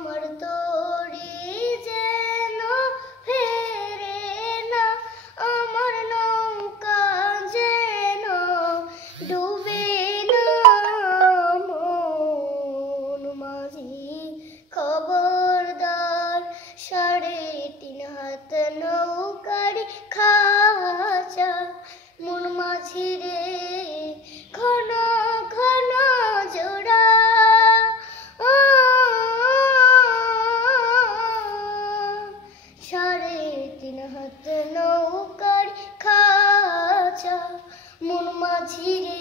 আমার তরি যেন ফেরে না, আমার নৌকা যেন ডুবে না। মন মাঝি খবরদার, 3.5 হাত নৌকার খাঁচা। মন মাঝি রে ঘন ঘন জোড়া, 3.5 হাত নৌকার খাঁচা। মন মাঝি রে